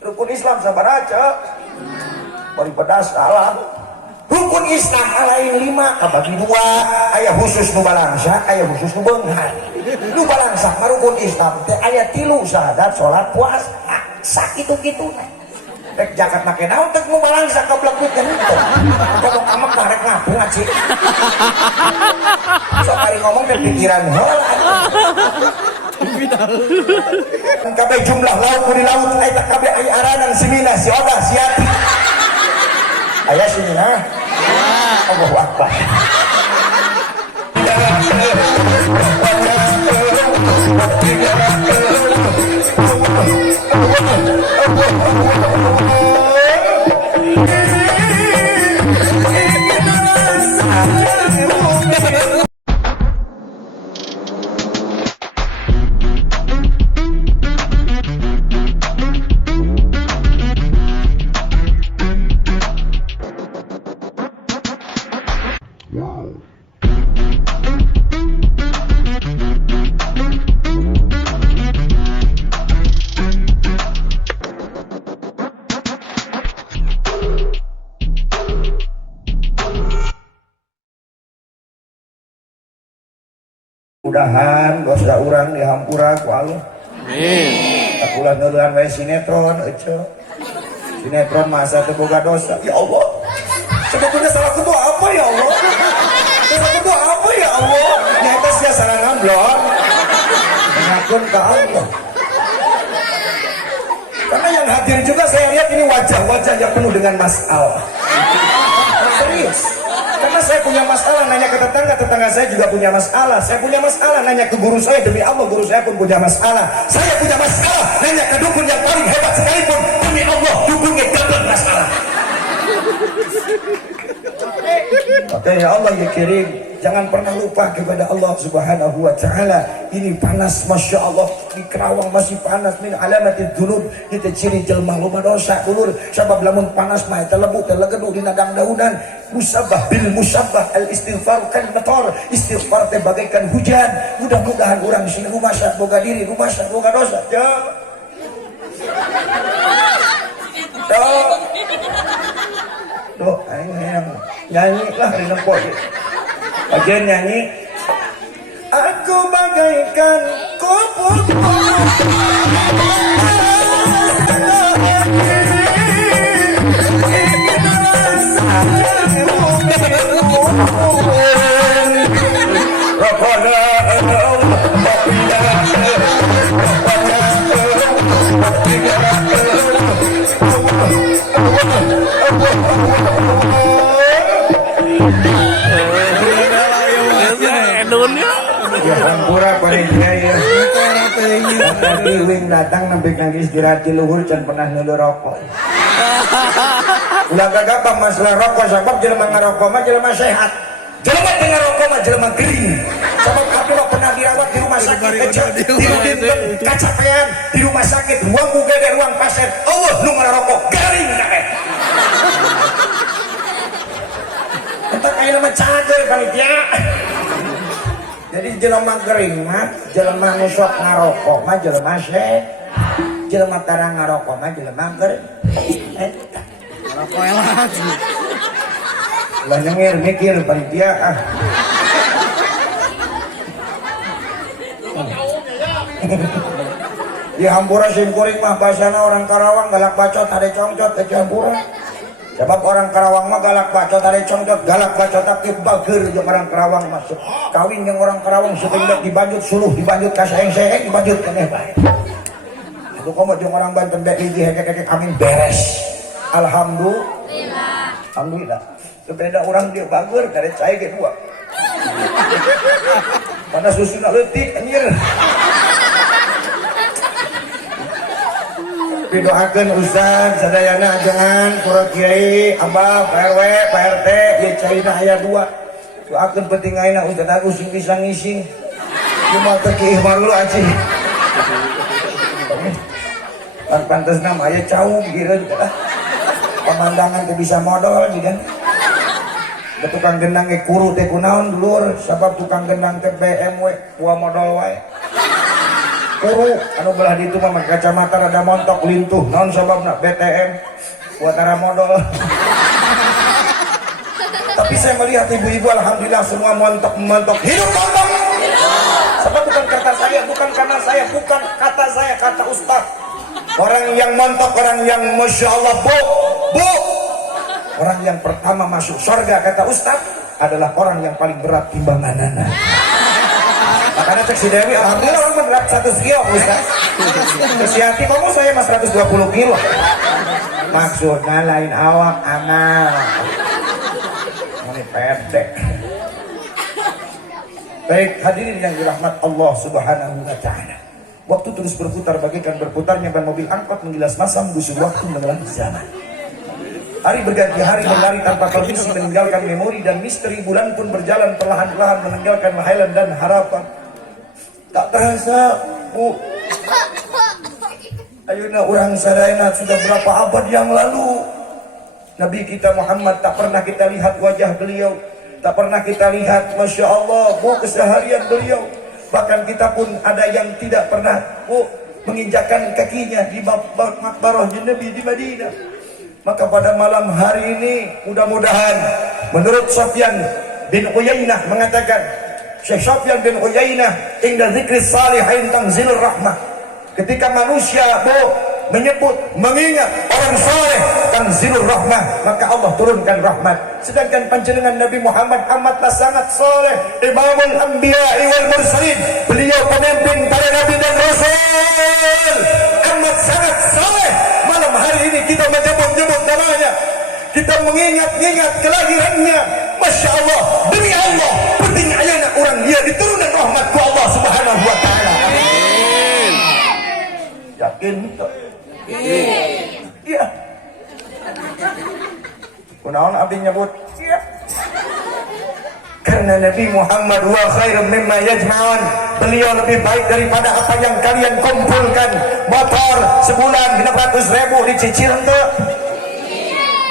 Rukun Islam sabaraha bari pedas salah. Rukun Islam lain 5 kabagi 2, aya khusus nu balangsa, aya khusus nu beunghar. Nu balangsa mah rukun Islam teh aya 3 syahadat, salat, puasa. Sakitu-kitu rek jakat make naon teh nu balangsa kablak pikeun teh. Kalau amak karek ngabung aci. Sok ari ngomong teh pikiran heula. Kabeh jumlah lauk di laut aya kabeh aya aranan simina si oda si ati. Aya simina. Allahu Akbar. Mudahan dosa urang dihampura ku Allah. Amin. Akulah neulehan wae sinetron ece. Sinetron masa teu boga dosa. Ya Allah. Sebetulnya salah kudu apa ya Allah? Salah kudu apa ya Allah? Nyata sia sarangan blon. Ngakeun ka Allah. Karena yang hadir juga saya lihat ini wajah-wajah yang penuh dengan masalah. Serius. Karena saya punya masalah nanya ke tetangga, tetangga saya juga punya masalah. Saya punya masalah nanya ke guru saya, demi Allah guru saya pun punya masalah. Saya punya masalah nanya ke dukun yang paling hebat sekalipun, demi Allah dukunnya dapat masalah. Oke ya Allah ya kirim, jangan pernah lupa kepada Allah Subhanahu wa Ta'ala. Ini panas, masya Allah, di Kerawang masih panas. Min alamatid dzunub, kita ciri jelma loba dosa ulur. Sabab lamun panas mah eta lebu teh legedu dina dangdaunan. Musabbah bil musabbah al istighfar kal matar. Istighfar teh bagaikan hujan. Mudah-mudahan urang di sini rumasak boga diri, rumasak boga dosa. Tuh, nyanyi lah di nempok. Bagian nyanyi. Aku bagaikan kupu. Ya hampura panitia ya. Tadi wing datang nampik nangis istirahat di luhur dan pernah nulu rokok. Ulah gampang masalah rokok sebab jelema ngarokok mah jelema sehat. Jelema teu ngarokok mah jelema gering. Sebab aku pernah dirawat di rumah sakit kacapean di rumah sakit ruang UGD ruang pasien. Allah nu ngarokok garing kabeh. Entar aya mah cager panitia. Jadi jelema gering mah jelema nu sok ngarokok mah jelema sehat. Jelema tara ngarokok mah jelema gering. Ngarokok lagi. Lah nyengir mikir panitia ah. Di hampura simkuring mah bahasana orang Karawang galak bacot ade congcot teh hampura. Sebab orang Karawang mah galak bacot ade congcot, galak bacot tapi bageur jeung orang Karawang masuk. Kawin jeung orang Karawang supaya dibajut suluh, dibajut ka saeng-saeng, dibajut keneh bae. Itu komo jeung orang Banten dek hiji heke-heke amin beres. Alhamdulillah. Alhamdulillah. Sepeda orang dia bageur karek cair ge dua. Mana susuna leutik anjir. Doakan Ustaz sadayana jangan kura kiai abah PRW PRT ya cairna aya 2 doakan penting aina Ustaz aku sing bisa ngising cuma terkiih malu acing kan pantesna mah aya caung gireun lah pemandangan teh bisa modal jigan da tukang gendang ge kuru teh kunaon dulur sabab tukang gendang teh BMW kuah modal wae Kuru anu belah di itu mah make kacamata rada montok lintuh naon sababna BTM buat arah modal. Tapi saya melihat ibu-ibu alhamdulillah semua montok hidup montok. Sebab bukan kata saya, bukan karena saya, bukan kata saya, kata Ustaz. Orang yang montok, orang yang masya Allah bu, orang yang pertama masuk surga kata Ustaz adalah orang yang paling berat timbanganana. Makanya cek si Dewi, alhamdulillah orang berat 100 kilo Ustaz. Kesiati kamu saya mas 120 kilo. Maksudnya lain awak amal. Ini pendek. Baik hadirin yang dirahmat Allah subhanahu wa ta'ala. Waktu terus berputar bagaikan berputarnya ban mobil angkot menggilas masa menggusur waktu menelan zaman. Hari berganti hari berlari tanpa permisi meninggalkan memori dan misteri. Bulan pun berjalan perlahan-lahan meninggalkan hayalan dan harapan. Tak terasa bu, ayeuna urang sadayana sudah berapa abad yang lalu Nabi kita Muhammad tak pernah kita lihat wajah beliau, tak pernah kita lihat masya Allah bu keseharian beliau. Bahkan kita pun ada yang tidak pernah bu menginjakkan kakinya di makbarah Nabi di Madinah. Maka pada malam hari ini mudah-mudahan menurut Sufyan bin Uyainah mengatakan, Syekh Sufyan bin Uyainah inda zikri salihin tanzilur rahmah. Ketika manusia menyebut, mengingat orang saleh tanzilur rahmah, maka Allah turunkan rahmat. Sedangkan panjenengan Nabi Muhammad amatlah sangat saleh, imamul anbiya'i wal mursalin. Beliau pemimpin para nabi dan rasul. Amat sangat saleh. Malam hari ini kita menyebut-nyebut namanya. Kita mengingat-ingat kelahirannya. Masya Allah, demi Allah, penting ayana orang dia diturunkan rahmat ku Allah subhanahu wa ta'ala. Amin. Yakin tak? Iya. Kunaon abdi nyebut? Iya. Karena Nabi Muhammad wa khairum mimma yajma'un. Beliau lebih baik daripada apa yang kalian kumpulkan. Motor sebulan 600.000 dicicil tuh.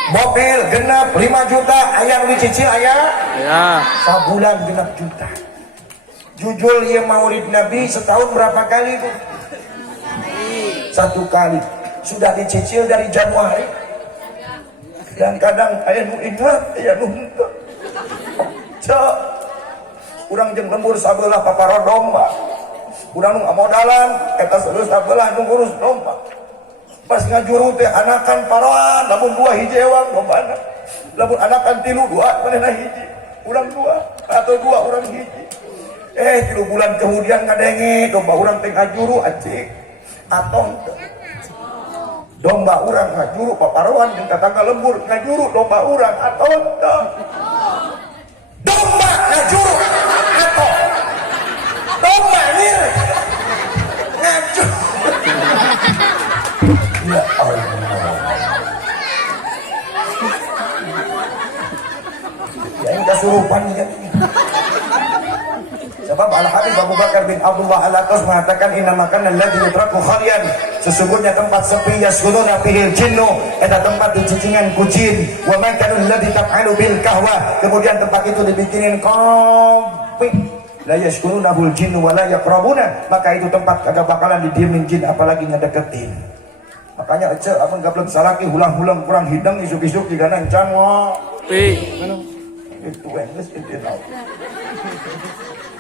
Mobil genap 5 juta, ayam dicicil ayah? Ya. Sebulan genap juta. Jujur ya maulid Nabi setahun berapa kali bu? 1 kali. Sudah dicicil dari Januari. Dan kadang ayah nu ingat, ayah nu henteu. Cek. Urang jeung lembur sabelah papara domba. Urang nu modalan eta sabelah nu ngurus domba. Pas ngajuru teh anakan paroan, lamun 2 hiji ewang lombana. Lamun anakan 3 2 manehna hiji. Urang 2 atau 2 urang hiji. 3 bulan kemudian ngadenge domba urang teh ngajuru acik. Atong domba urang ngajuru paparoan jeung tetangga lembur ngajuru domba urang atong domba ngajuru atong domba ngir ngajuru. Ya Allah. Ya ini kesurupan ya. Sebab Al-Habib Abu Bakar bin Abdullah Al-Atas mengatakan inna makan alladhi yutraku khalian. Sesungguhnya tempat sepi yaskununa fihil jinnu, eta tempat dicicingan kucing. Wa makan alladhi taf'alu bil kahwa. Kemudian tempat itu dibikinin kopi. La yaskununa bil jinnu wa la yaqrabuna. Maka itu tempat kagak bakalan didiemin jin apalagi ngedeketin. Makanya ece apa enggak belum salaki hulang-hulang kurang hidang isuk-isuk di kanan can wa. Itu wengges itu tahu.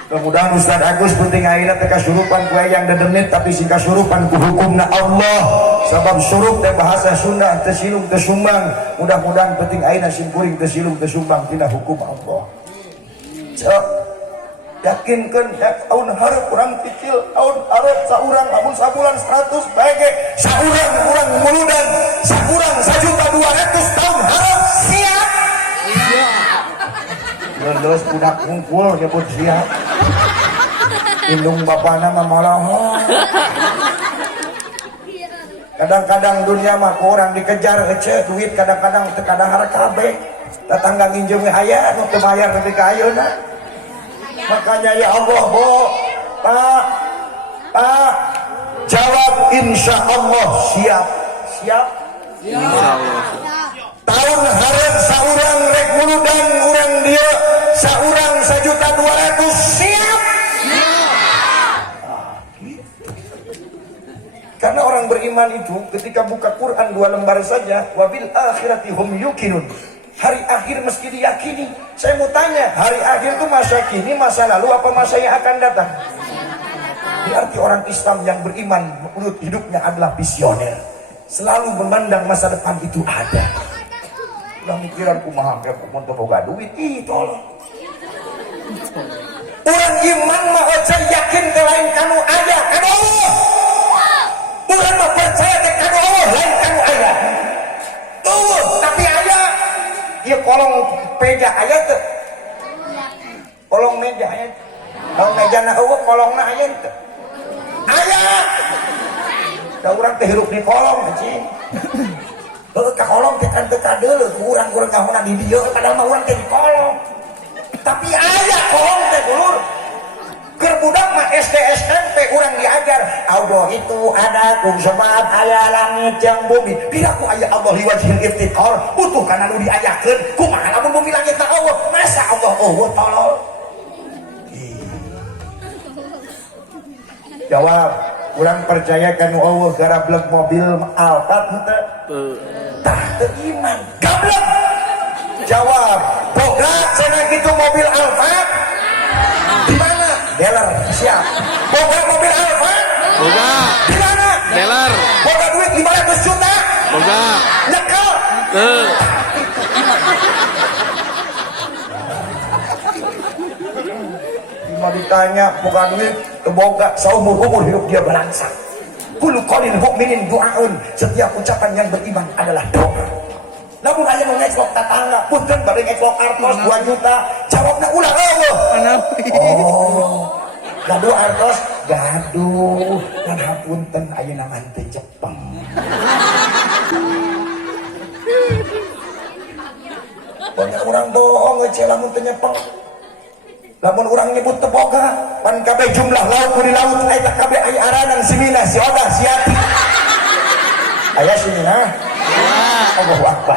Mudah-mudahan Ustaz Agus penting ayeuna teh kasurupan ku yang dedenit tapi si kasurupan ku hukumna Allah. Sabab surup teh bahasa Sunda teh silung teh sumbang. Mudah-mudahan penting ayeuna simkuring teh silung teh sumbang tina hukum Allah. Cek yakinkan tahun harap kurang kecil tahun harap saurang namun sabulan 100 baik saurang kurang muludan saurang 1.200.000 tahun harap siap lulus budak ngumpul nyebut siap indung bapak nama malah kadang-kadang dunia mah orang dikejar ece duit kadang-kadang harap kabeh tetangga nginjem aya nu teu bayar nepi ka ayeuna. Makanya ya Allah Pak jawab insya Allah siap insya Allah. Tahun harap saurang rek muludan urang dia saurang 1.200.000 siap. Gitu. beriman itu ketika buka Quran 2 lembar saja, wabil akhirati hum yuqinun. Hari akhir meski diyakini. Saya mau tanya, hari akhir itu masa kini, masa lalu, apa masa yang akan datang? Berarti orang Islam yang beriman menurut hidupnya adalah visioner, selalu memandang masa depan itu ada. Udah mikiran kumaha ke kumonto boga duit ih tolong. Orang iman mah aja yakin ke lain kanu aya kanu Allah. Orang mah percaya ke kanu Allah lain kanu aya. Tapi aya ieu kolong peja aya teu? Kolong meja aya. Kolong mejana eueuh kolongna aya teu? Aya. Da urang teh hirup di kolong cing. Heuh ka kolong teh kan teu kadeuleuh urang ngahona di dieu padahal mah urang teh di kolong. Tapi aya kolong teh dulur. Keur budak mah SD SMP urang diajar Allah itu ada kum sebab aya langit yang bumi. Piraku aya Allah liwajhil iftiqar butuh kana nu diayakeun kumaha lamun bumi langit Allah masa Allah eueuh tolol. Jawab, urang percaya kanu Allah garableg mobil Alphard henteu? Tah teu iman. Gablek. Jawab, boga cenah kitu mobil Alphard? Di mana? Dealer, siap. Boga mobil Alphard? Boga. Di mana? Dealer. Boga duit 500 juta? Boga. Nyekel? Teu. Mau ditanya boga duit, boga seumur-umur hidup dia berangsang. Kullu qaulin mu'minin du'aun. Setiap ucapan yang beriman adalah doa. Namun aya nu ngeclok tetangga, punten bade ngeclok artos 2 juta, jawabna ulah eueuh. Oh. Gaduh artos, gaduh. Kan hapunten ayeuna mah teh Jepang. Banyak orang bohong ngece lamun teu nyepeng. Lamun urang nyebut teu boga, pan kabeh jumlah lauk di laut eta kabeh aya aranan si Mina, si Oda, si Yati. Aya si Mina? Allahu Akbar.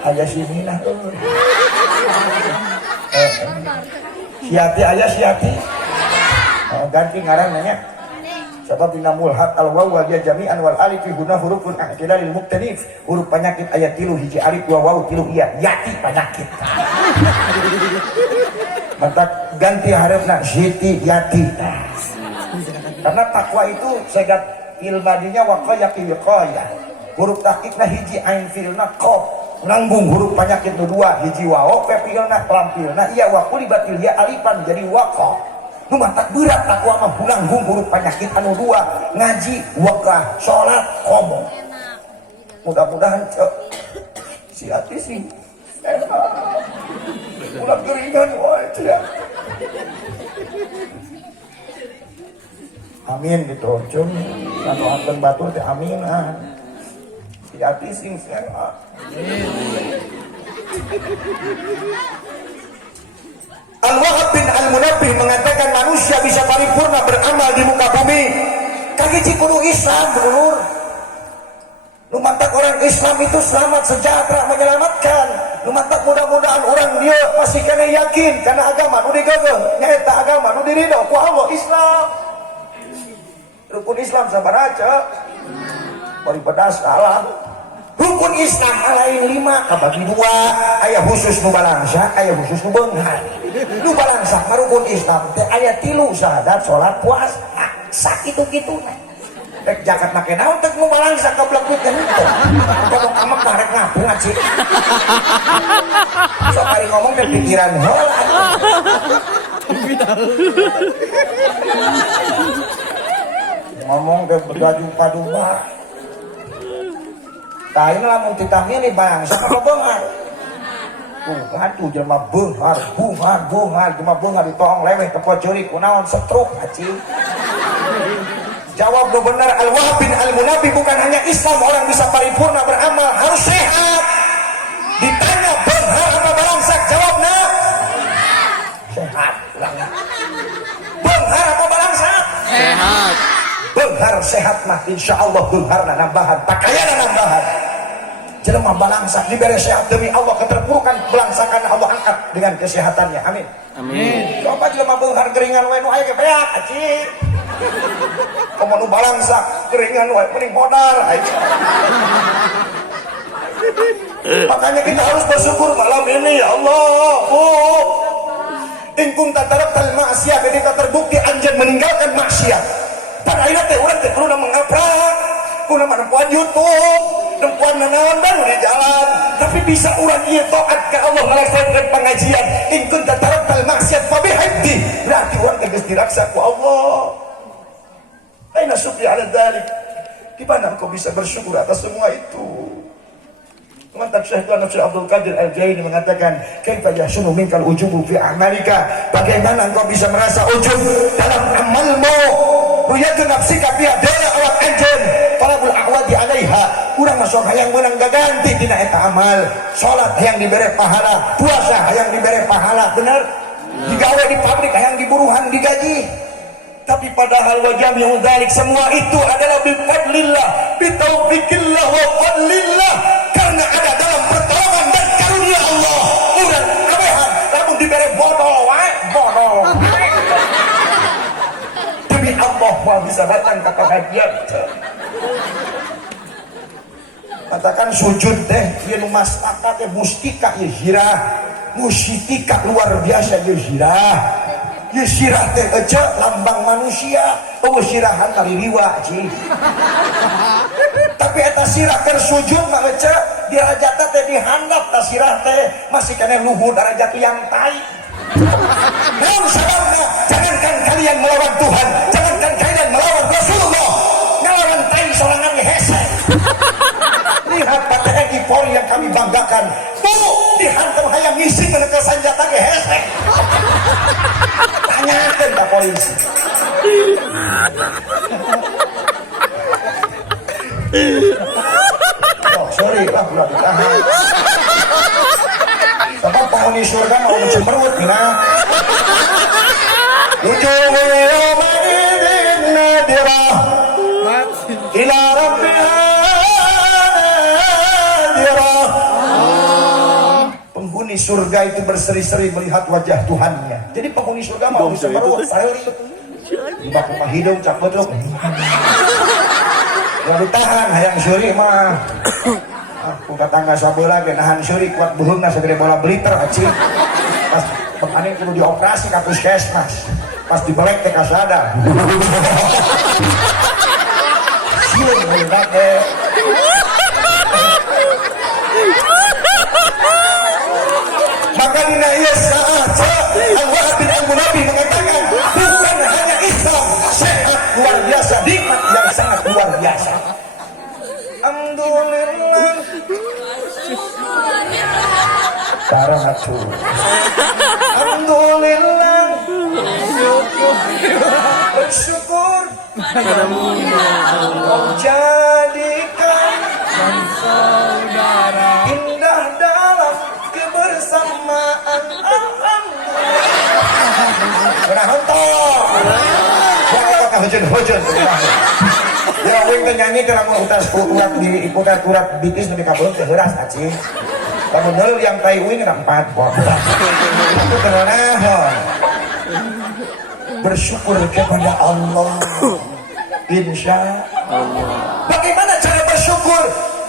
Aya si Mina. Si Yati aya si Yati. Ganti ngaran nya. Sebab dina mulhat al-waw wal ya jami'an wal alif guna hurufun aqdalil muktanif. Huruf penyakit ayat 3 hiji alif 2 waw 3 iya. Yati penyakit. Maka ganti harefna Siti Yati. Karena takwa itu segat ilmadinya waqaya qiqaya. Huruf tahqiqna hiji ain filna qaf. Nanggung huruf penyakit nu 2 hiji waw pepilna lampilna iya wa qulibatil ya alifan jadi waqaf. Nu mantak berat takwa mah nanggung huruf penyakit anu 2 ngaji wakah salat ngomong. Mudah-mudahan si hati sih ulah keringan wae cia. Amin gitu cung. Anu akan batur teh amin ah. Si hati sing sehat. Al-Wahab bin Al-Munabbih mengatakan manusia bisa paripurna beramal di muka bumi kagiji kudu Islam dulur. Lumantak orang Islam itu selamat sejahtera menyelamatkan. Lumantak mudah-mudahan orang dia masih kena yakin karena agama nu digageh nyaeta agama nu diridho ku Allah Islam. Rukun Islam sabaraha bari pedas salah. Rukun Islam lain 5 kabagi 2 aya khusus nu balangsa aya khusus nu beunghar. Nu balangsa mah rukun Islam teh aya 3 syahadat salat puasa sakitu-kituna. Rek jaket make naon teh nu balangsa goblok teh henteu. Kalau amak karek ngapung aci. Sok kali ngomong teh pikiran heula. Ngomong teh berdaju paduba. Tah ini lamun ditamini bangsa apa beunghar. Aduh jelema beunghar, jelema beunghar ditong leweh teu ceurik kunaon stroke aci. Jawab benar Al-Wahab bin Al-Munabbih bukan hanya Islam orang bisa paripurna beramal harus sehat. Ditanya beunghar apa balangsak jawabna sehat. Beunghar apa balangsak? Sehat. Beunghar sehat mah insyaallah beungharna nambahan, pakaianna nambahan. Jelema balangsak diberi sehat demi Allah keterpurukan belangsakan Allah angkat dengan kesehatannya. Amin. Amin. Coba jelema beunghar geringan we nu aya ge beak aci. Kamu nu balangsa keringan wae mending modal. Makanya kita harus bersyukur malam ini ya Allah. In kunta taraktal ma'siyah, ketika terbukti anjeun meninggalkan maksiat. Pada akhirnya teh urang teh kudu mengaprak, kudu menempuan YouTube, nempuan nanaon baru di jalan. Tapi bisa urang ieu taat ka Allah melaksanakan pengajian. In kunta taraktal ma'siyah fa bihamdi, berarti urang teh geus diraksa ku Allah. Aina syukri ala dzalik? Di mana engkau bisa bersyukur atas semua itu? Mantap Syekh Tuan Syekh Abdul Qadir Al-Jaini mengatakan, "Kaifa yahsunu minkal ujubu fi amalika?" Bagaimana engkau bisa merasa ujub dalam amalmu? Ruyatun nafsika biha dala awak anjeun, talabul a'wadi 'alaiha. Urang masuk hayang meunang gaganti dina eta amal. Salat hayang dibere pahala, puasa hayang dibere pahala, bener? Digawe di pabrik hayang diburuhan digaji. Tapi padahal wajah yang dzalik semua itu adalah bil fadlillah, bi taufikillah wa fadlillah, karena ada dalam pertolongan dan karunia Allah. Urang abehan lamun dibere botol wae botol. Demi Allah mau bisa datang ke kebahagiaan. Katakan sujud teh ieu nu mastaka teh mustika ieu zirah. Mustika luar biasa ieu zirah. Sirah teh aja lambang manusia, sirahan dari riwa cing. Tapi eta sirah keur sujud mah aja dirajatna teh dihandap ta sirah teh masih kena luhur darajat yang tai. Namun sababna jangankan kalian melawan Tuhan, jangankan kalian melawan Rasulullah, ngelawan tai sorangan hese. Lihat TNI Polri yang kami banggakan, tuh dihantam hayang ngisi ke senjata ge hese. Tanyakan ke polisi. Oh, sorry lah, udah ditahan. Sebab penghuni surga mau cemberut, nah. Wujuhu yawma'idin nadirah ila rabbiha nadirah. Penghuni surga itu berseri-seri melihat wajah Tuhannya. Jadi penghuni surga mau bisa berbuat sari. Bak rumah hidung cak beduk. Ya ditahan hayang syuri mah. Aku katangga sabeula ge nahan syuri kuat buhungna sagede bola bliter acing. Pas pemaning kudu dioperasi ka puskesmas. Pas dibelek teh kasada. Sieun beuna teh. Maka dina ieu saat Al-Wahab bin Al-Munabi mengatakan bukan hanya Islam sehat luar biasa, nikmat yang sangat luar biasa. Alhamdulillah. Barang atuh. Alhamdulillah. Bersyukur padamu ya Allah. Jadikan saudara indah dalam kebersamaan. Pernah hontok. Apakah hujan-hujan? Ya, wing nyanyi ke lamun utas urat di urat bitis nu dikabulkeun teh heuras acing. Lamun deul yang tai wing ada 4 pot. Itu kenaon? Bersyukur kepada Allah. Insya Allah. Bagaimana cara bersyukur?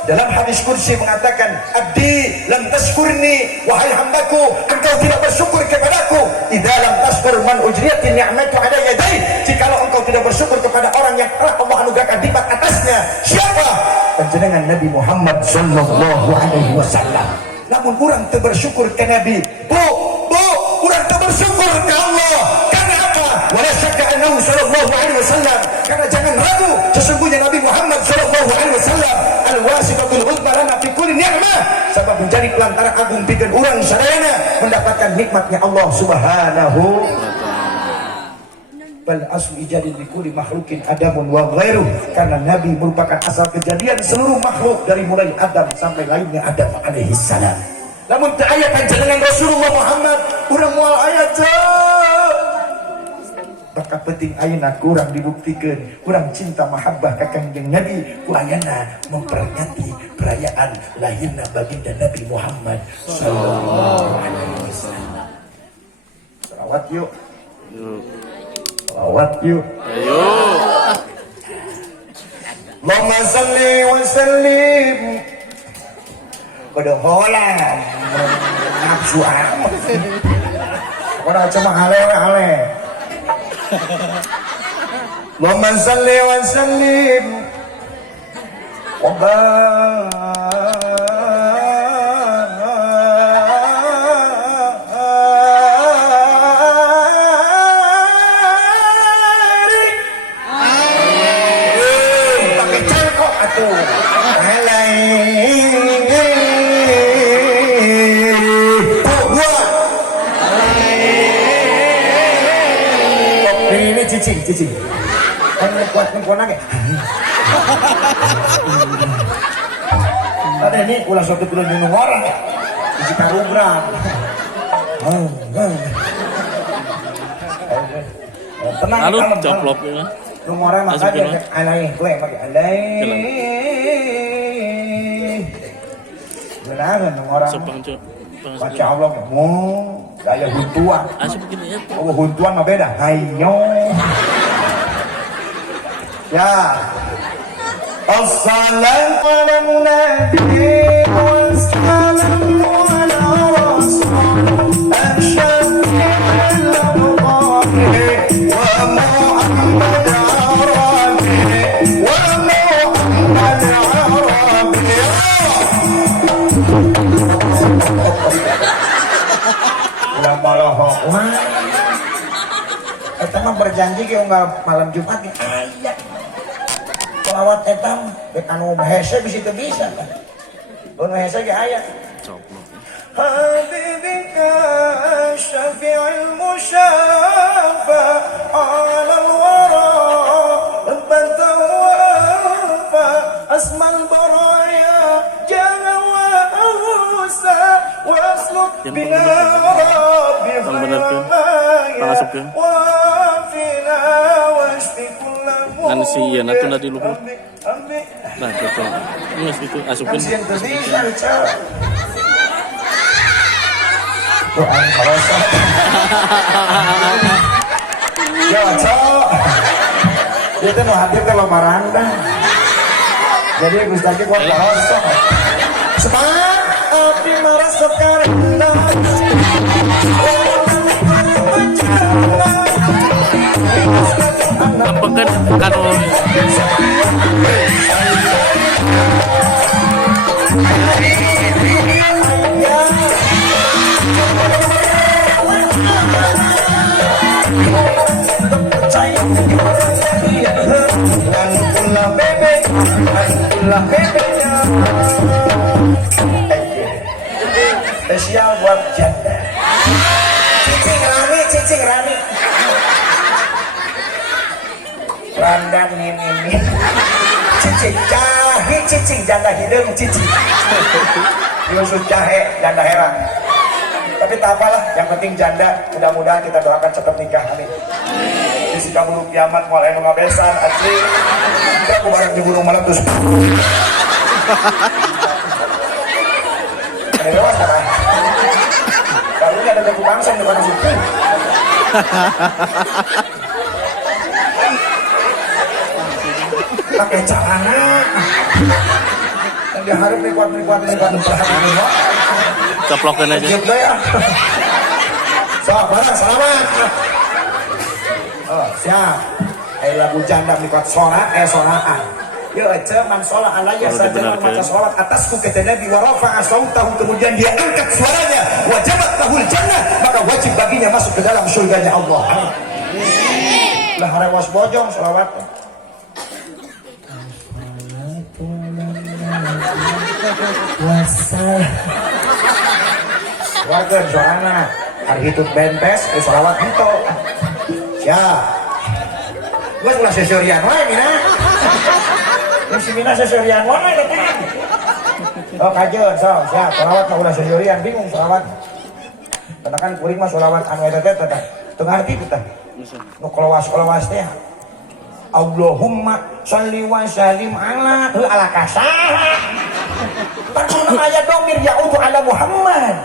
Dalam hadis kursi mengatakan, abdi lam tashkurni, wahai hambaku, engkau tidak bersyukur kepadaku. Idza lam tashkur man ujriyatin ni'matu ala yadai, jikalau engkau tidak bersyukur kepada orang yang telah Allah anugerahkan nikmat atasnya. Siapa? Panjenengan Nabi Muhammad sallallahu alaihi wasallam. Namun orang teu bersyukur ke Nabi. Bu, orang teu bersyukur ke Allah. Karena apa? Wala syakka annahu sallallahu alaihi wasallam. Karena jangan ragu, sesungguhnya Nabi Muhammad sallallahu alaihi wasallam al-wasifatul uzma lana fi kulli ni'mah, sebab menjadi pelantara agung pikeun urang sadayana mendapatkan nikmatnya Allah Subhanahu wa taala. Bal aslu ijadin li kulli makhluqin adamun wa ghairuh, karena Nabi merupakan asal kejadian seluruh makhluk dari mulai Adam sampai lainnya Adam alaihi salam. Namun teu aya panjenengan Rasulullah Muhammad urang moal aya maka penting ayeuna kurang dibuktikan kurang cinta mahabbah ka Kangjeng Nabi ku ayeuna memperingati perayaan lahirna baginda Nabi Muhammad sallallahu alaihi wasallam. Selawat yuk. Salawat yuk. Ayo. Allahumma salli wa sallim. Kudu hola. Nafsu amat. Kudu cuma ale. Allahumma salli wa sallim. Cicing. Kan kuat ya. Ada ini ulah suatu kudu minum orang ya. Di Karubrang. Tenang. Lalu coplok ya. Nomornya maka dia alay, gue pakai alay. Benar nomor orang. Baca Allah gaya huntuan. Oh huntuan mah beda. Ayo. Ya. Assalamu ala nabi wassalamu ala rasul asyhadu an wa Muhammad arabi wa Muhammad arabi. Wah, eta mah berjanji ke unggal malam Jumat ya. Ayat. Selawat eta bek anu hese bisa kan. Anu hese ge aya. Habibika syafi'il musyafa 'ala al-wara rabbata wa asmal baraya jalla wa awsa wasluk bina rabbi pangasupkeun kan si ieu atuh da di luhur nah gitu geus itu asupkeun doa kalau ya cok itu nu hadir ke Lomaranda jadi Gustaki kuat kalau semangat api merasakan apakah kalau spesial buat janda cicing rami randang ini cicing janda hidung cicing Yusuf jahe janda heran tapi tak apalah yang penting janda mudah-mudahan kita doakan cepat nikah amin di sikabulu kiamat mulai ngabesan asli aku bareng di gunung malam terus ada lewat kan kalau ini ada teguh bangsa yang depan situ pakai celana yang dia harus nikmat ceplokin aja ya. Selamat oh siap lagu janda nikmat sonaan ya man sholat alaiya saja membaca sholat atasku kata Nabi wa rafa'a sautahu kemudian dia angkat suaranya wajabat lahul jannah maka wajib baginya masuk ke dalam surganya Allah amin lah harewas bojong sholawat wassalam warga soalnya hari hitut bentes sholawat itu siap gue ulah sesorian wae mina si mina sesorian wae datang oh kajeun so siap sholawat mah ulah sesorian bingung sholawat karena kan kuring mah sholawat anu eta teh teu ngarti kita nu kelawas teh Allahumma sholli wa sallim ala kasaha pan aya domir ya'udu ala Muhammad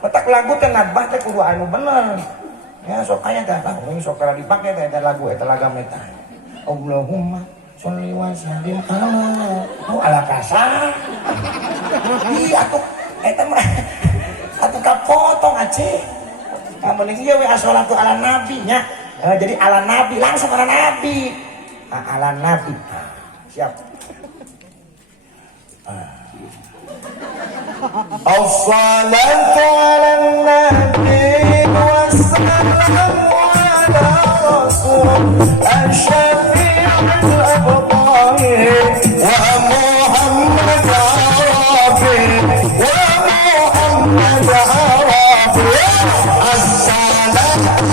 matak lagu teh nabah teh kudu anu bener Ya sok aya teh lagu sok kala dipake teh lagu eta lagam eta. Allahumma sholli wa sallim ala kasar. Iya atuh eta mah atuh kapotong aceh. Mending ieu we sholatu ala nabi nya. Jadi ala nabi langsung ala nabi. Ala nabi. Siap. As-salatu ala nabi wassalamu ala rasul asy-syafi'il abdari wa Muhammad arafi wa Muhammad arafi as-salatu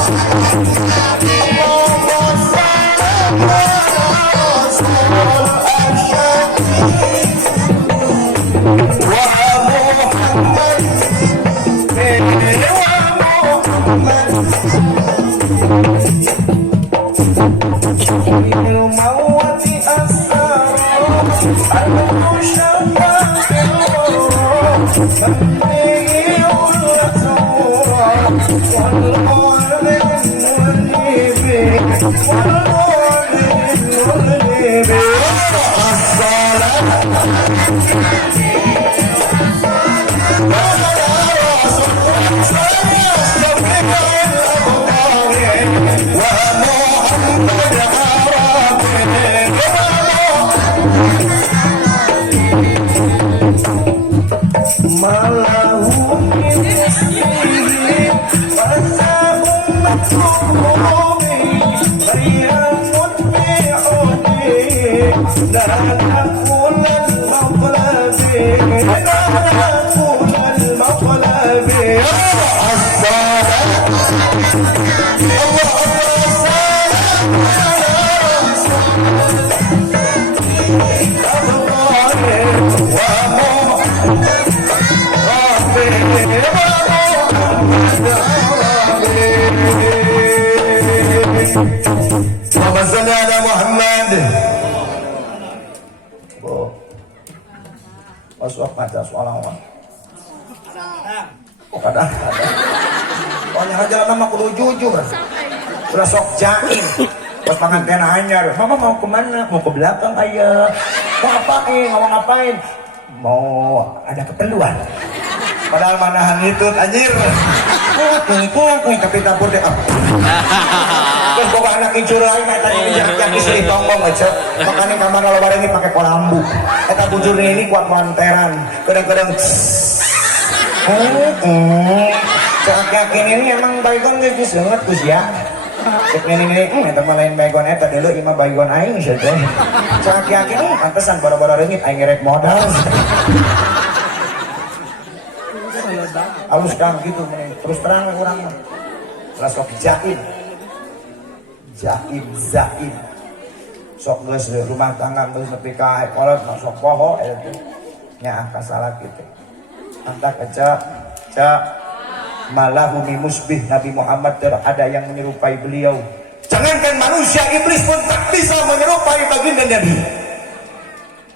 Ada soal-soal. Oh, kadang. Pokoknya aja nama kudu jujur. Sudah sok jaim. Pas pengantin anyar. Mama mau kemana? Mau ke belakang ayah. Mau ngapain? Mau ngapain? Mau ada keperluan. Padahal manahan itu anjir. Kuing tapi dapur deh. Terus bawa anak incur lain mata ini yang istri tongkong aja. Makanya kamar lebar ini pakai kolambu. Eta bujur ini kuat manteran. Kadang-kadang cak yakin ini emang baygon geus banget Gus ya. Cek ini eta mah lain baygon eta dulu imah baygon aing saja. Cak yakin pantesan boro-boro reungit aing ngerek modal. Alus kang gitu terus terang urang mah. Sok jaim. Zaim sok geus rumah tangga geus nepi ka kolot sok poho eta nya ka salat kitu anta kaca malahu musbih Nabi Muhammad ada yang menyerupai beliau. Jangankan manusia, iblis pun tak bisa menyerupai baginda Nabi.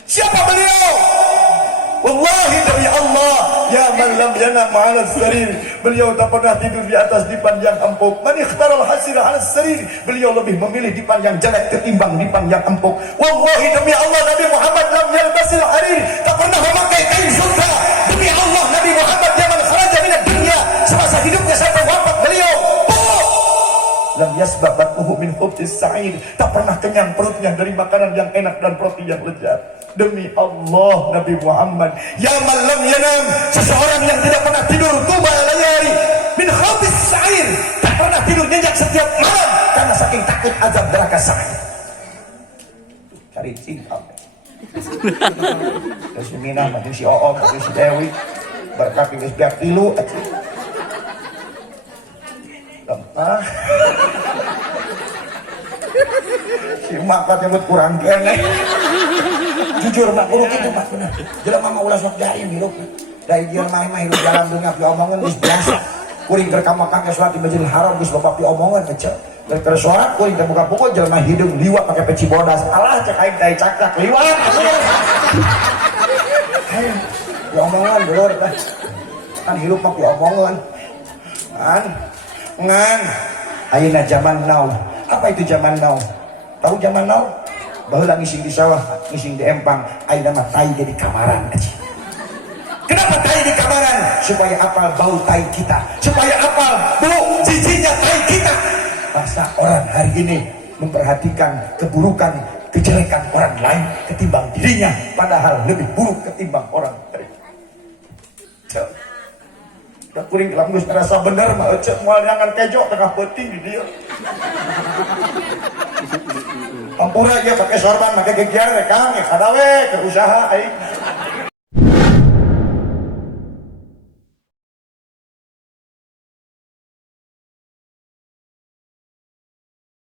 Siapa beliau? Wallahi demi Allah, ya man lam yanam 'ala sarir. Beliau tak pernah tidur di atas dipan yang empuk. Man ikhtaral hasira 'ala sarir. Beliau lebih memilih dipan yang jelek ketimbang dipan yang empuk. Wallahi demi Allah, Nabi Muhammad lam yalbasil harir. Tak pernah memakai kain sutra. Demi Allah, Nabi Muhammad zaman kharaja minad dunya, semasa hidupnya sampai wafat beliau lam yasbah batnuhu min khubzis sa'id. Tak pernah kenyang perutnya dari makanan yang enak dan roti yang lezat. Demi Allah, Nabi Muhammad, ya man lam yanam, seseorang yang tidak pernah tidur tuba layari min khubzis sa'id, tak pernah tidur nyenyak setiap malam karena saking takut azab neraka sa'id. Cari cinta. Terus Minah, mati si Oom, mati si Dewi, berkat geus biak tilu. Lemah. Si mak nyebut kurang kene. Jujur mak kudu kitu mak bener. Jelema mah ulah sok jaim hirup. Da ieu mah hirup jalan dunia pi omongan geus biasa. Kuring keur ka Makkah ke salat di Masjidil Haram geus bapak pi omongan kecil. Keur salat kuring teh buka pukul jelema hidung liwat pake peci bodas. Alah cek aing dai cakrak liwat. Ya omongan dulur kan hirup mah pi omongan. Ngan Ayeuna zaman now. Apa itu zaman now? Tahu zaman now? Baheula ngising di sawah, ngising di empang, ayeuna mah tai jadi kamaran aja. Kenapa tai di kamaran? Supaya apal bau tai kita, supaya apal bau jijiknya tai kita. Masa orang hari ini memperhatikan keburukan, kejelekan orang lain ketimbang dirinya, padahal lebih buruk ketimbang orang lain. Udah kuring lamun geus ngerasa bener mah cek moal nyangan kejo tengah peuting di dieu. Pampura ya pakai sorban pakai gegiar we Kang, ya kada we ke usaha aing.